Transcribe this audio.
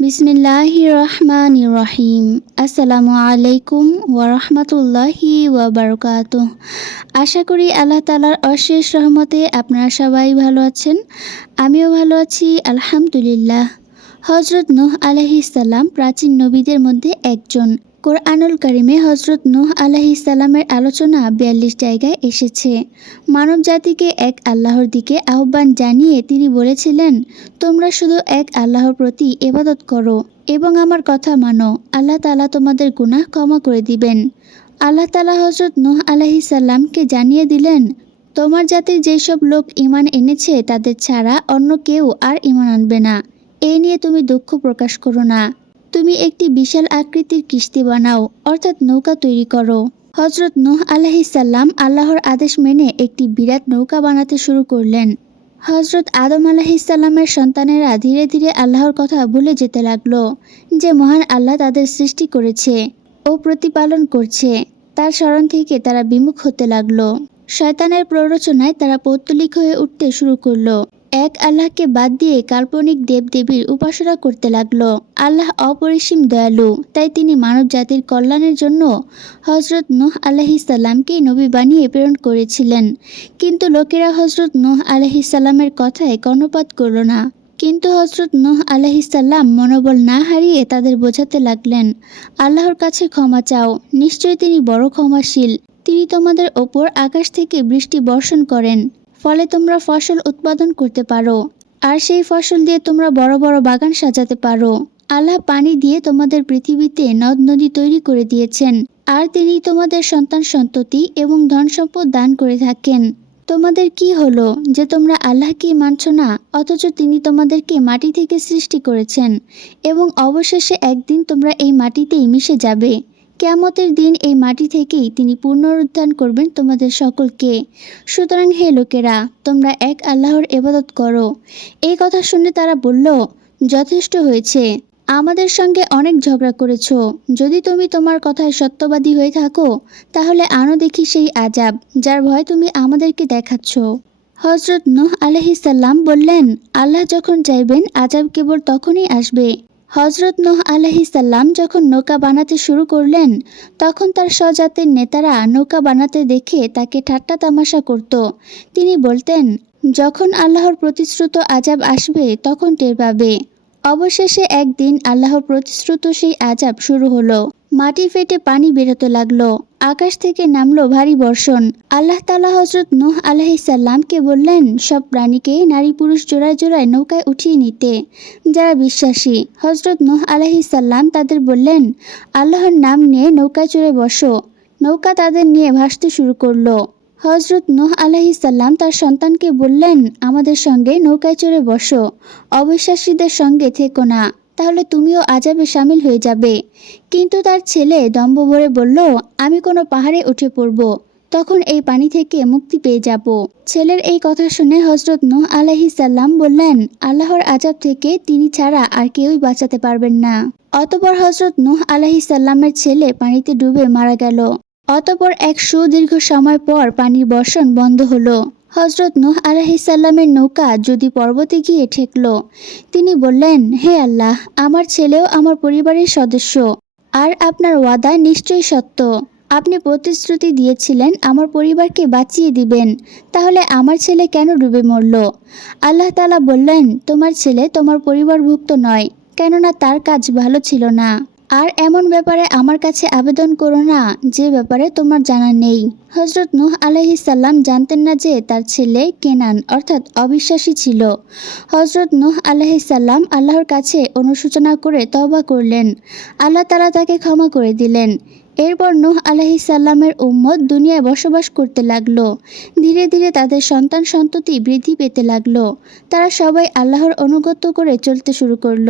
বিসমিল্লাহি রহমান রহিম। আসসালামু আলাইকুম ওয়ারহমতুল্লাহি ওয়াবারকাত আশা করি আল্লাহ তালার অশেষ রহমতে আপনারা সবাই ভালো আছেন। আমিও ভালো আছি, আলহামদুলিল্লাহ। হজরত নুহ আলহিসাল্লাম প্রাচীন নবীদের মধ্যে একজন। কোরআনুল করিমে হজরত নূহ আলহিসাল্লামের আলোচনা বিয়াল্লিশ জায়গায় এসেছে। মানব জাতিকে এক আল্লাহর দিকে আহ্বান জানিয়ে তিনি বলেছিলেন, তোমরা শুধু এক আল্লাহর প্রতি এবাদত করো এবং আমার কথা মানো। আল্লাহ তালা তোমাদের গুনাহ ক্ষমা করে দিবেন। আল্লাহ তালা হজরত নূহ আলহিসাল্লামকে জানিয়ে দিলেন, তোমার জাতির যেসব লোক ইমান এনেছে তাদের ছাড়া অন্য কেউ আর ইমান আনবে না। এ নিয়ে তুমি দুঃখ প্রকাশ করো না। তুমি একটি বিশাল আকৃতির কিস্তি বানাও, অর্থাৎ নৌকা তৈরি করো। হজরত নূহ আলাহিসাল্লাম আল্লাহর আদেশ মেনে একটি বিরাট নৌকা বানাতে শুরু করলেন। হজরত আদম আলাহিসাল্লামের সন্তানেরা ধীরে ধীরে আল্লাহর কথা ভুলে যেতে লাগল, যে মহান আল্লাহ তাদের সৃষ্টি করেছে ও প্রতিপালন করছে। তার স্মরণ থেকে তারা বিমুখ হতে লাগল। শয়তানের প্ররোচনায় তারা পৌত্তলিক হয়ে উঠতে শুরু করল। এক আল্লাহকে বাদ দিয়ে কাল্পনিক দেবদেবীর উপাসনা করতে লাগল। আল্লাহ অপরিসীম দয়ালু, তাই তিনি মানব জাতির কল্যাণের জন্য হজরত নূহ আলহিসাল্লামকে নবী বানিয়ে প্রেরণ করেছিলেন। কিন্তু লোকেরা হজরত নূহ আলহিসাল্লামের কথায় কর্ণপাত করল না। কিন্তু হজরত নূহ আলহিসাল্লাম মনোবল না হারিয়ে তাদের বোঝাতে লাগলেন, আল্লাহর কাছে ক্ষমা চাও, নিশ্চয়ই তিনি বড় ক্ষমাশীল। তিনি তোমাদের ওপর আকাশ থেকে বৃষ্টি বর্ষণ করেন। ফলে তোমরা ফসল উৎপাদন করতে পারো। আর সেই ফসল দিয়ে তোমরা বড় বড় বাগান সাজাতে পারো। আল্লাহ পানি দিয়ে তোমাদের পৃথিবীতে নদ নদী তৈরি করে দিয়েছেন। আর তিনি তোমাদের সন্তান সন্ততি এবং ধন সম্পদ দান করে থাকেন। তোমাদের কি হলো যে তোমরা আল্লাহকে মানছ না, অথচ তিনি তোমাদেরকে মাটি থেকে সৃষ্টি করেছেন, এবং অবশেষে একদিন তোমরা এই মাটিতেই মিশে যাবে? কেয়ামতের দিন এই মাটি থেকেই তিনি পুনরুত্থান করবেন তোমাদের সকলকে। সুতরাং হে লোকেরা, তোমরা এক আল্লাহর এবাদত করো। এই কথা শুনে তারা বলল, যথেষ্ট হয়েছে। আমাদের সঙ্গে অনেক ঝগড়া করেছ। যদি তুমি তোমার কথায় সত্যবাদী হয়ে থাকো, তাহলে আনো দেখি সেই আজাব যার ভয় তুমি আমাদেরকে দেখাচ্ছ। হজরত নূহ আলহিসাল্লাম বললেন, আল্লাহ যখন চাইবেন আজাব কেবল তখনই আসবে। হজরত নোহ আলহিসাল্লাম যখন নৌকা বানাতে শুরু করলেন, তখন তার স্বজাতের নেতারা নৌকা বানাতে দেখে তাকে ঠাট্টা তামাশা করত। তিনি বলতেন, যখন আল্লাহর প্রতিশ্রুত আজাব আসবে, তখন টের পাবে। অবশেষে একদিন আল্লাহর প্রতিশ্রুত সেই আজাব শুরু হলো। মাটি ফেটে পানি বেরোতে লাগল। আকাশ থেকে নামলো ভারী বর্ষণ। আল্লাহ তালা হজরত নুহ আলহিসাল্লামকে বললেন, সব প্রাণীকে নারী পুরুষ জোড়ায় জোড়ায় নৌকায় উঠিয়ে নিতে। যারা বিশ্বাসী হজরত নুহ আলহিসাল্লাম তাদের বললেন, আল্লাহর নাম নিয়ে নৌকায় চড়ে বসো। নৌকা তাদের নিয়ে ভাসতে শুরু করল। হজরত নুহ আলাহিসাল্লাম তার সন্তানকে বললেন, আমাদের সঙ্গে নৌকায় চড়ে বসো। অবিশ্বাসীদের সঙ্গে থেকো না। তাহলে তুমিও আজাবে সামিল হয়ে যাবে। কিন্তু তার ছেলে দম্ভ ভরে বলল, আমি কোনো পাহাড়ে উঠে পড়ব। তখন এই পানি থেকে মুক্তি পেয়ে যাব। ছেলের এই কথা শুনে হজরত নুহ আলাহিসাল্লাম বললেন, আল্লাহর আজাব থেকে তিনি ছাড়া আর কেউই বাঁচাতে পারবেন না। অতপর হজরত নুহ আলাহিসাল্লামের ছেলে পানিতে ডুবে মারা গেল। অতপর এক সুদীর্ঘ সময় পর পানির বর্ষণ বন্ধ হলো। হজরত নুহ আলাহিসাল্লামের নৌকা যদি পর্বতে গিয়ে ঠেকল, তিনি বললেন, হে আল্লাহ, আমার ছেলেও আমার পরিবারের সদস্য, আর আপনার ওয়াদা নিশ্চয়ই সত্য। আপনি প্রতিশ্রুতি দিয়েছিলেন, আমার পরিবারকে বাঁচিয়ে দিবেন, তাহলে আমার ছেলে কেন ডুবে মরল? আল্লাহ তালা বললেন, তোমার ছেলে তোমার পরিবারভুক্ত নয়, কেননা তার কাজ ভালো ছিল না। আর এমন ব্যাপারে আমার কাছে আবেদন করো না, যে ব্যাপারে তোমার জানা নেই। হজরত নুহ আলহিসাল্লাম জানতেন না যে তার ছেলে কেনান অর্থাৎ অবিশ্বাসী ছিল। হজরত নুহ আলহিসাল্লাম আল্লাহর কাছে অনুশোচনা করে তবা করলেন। আল্লাহ তালা তাকে ক্ষমা করে দিলেন। এরপর নুহ আলহিসাল্লামের উম্মত দুনিয়ায় বসবাস করতে লাগল। ধীরে ধীরে তাদের সন্তান সন্ততি বৃদ্ধি পেতে লাগল। তারা সবাই আল্লাহর অনুগত করে চলতে শুরু করল।